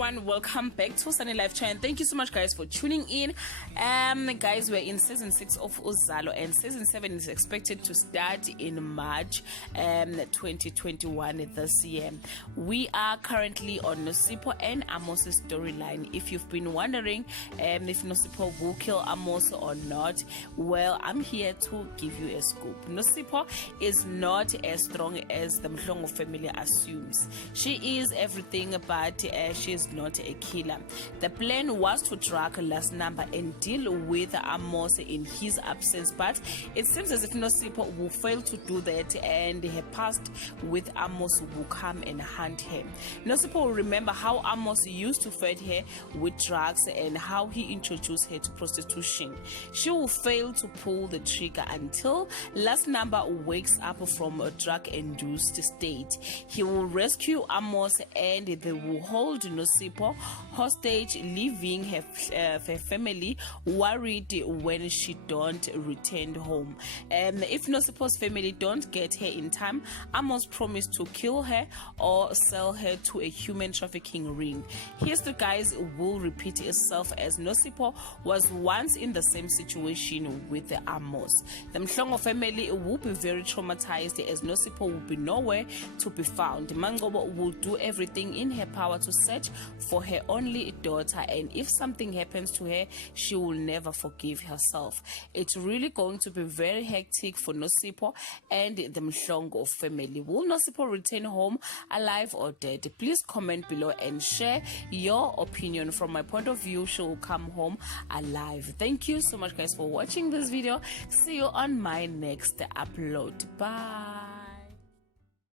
everyone, welcome back to Sunny Life Channel. Thank you so much guys for tuning in. Guys, we're in season 6 of Uzalo and season 7 is expected to start in March 2021 this year. We are currently on Nosipho and Amos' storyline. If you've been wondering if Nosipho will kill Amos or not, well, I'm here to give you a scoop. Nosipho is not as strong as the Mhlongo family assumes. She is everything, but she is not a killer. The plan was to track last number and deal with Amos in his absence, but it seems as if Nosipho will fail to do that, and her past with Amos will come and hunt her. Nosipho will remember how Amos used to feed her with drugs and how he introduced her to prostitution. She will fail to pull the trigger until last number wakes up from a drug-induced state. He will rescue Amos and they will hold Nosipho hostage, leaving her family worried when she don't return home. If Nosipho's family don't get her in time, Amos promised to kill her or sell her to a human trafficking ring. History, guys, will repeat itself as Nosipho was once in the same situation with Amos. The Mhlongo family will be very traumatized as Nosipho will be nowhere to be found. Mangobo will do everything in her power to search for her only daughter, and if something happens to her, she will never forgive herself. It's really going to be very hectic for Nosipho and the Mhlongo family. Will Nosipho return home alive or dead? Please comment below and share your opinion. From my point of view, she will come home alive. Thank you so much guys for watching this video. See you on my next upload. Bye.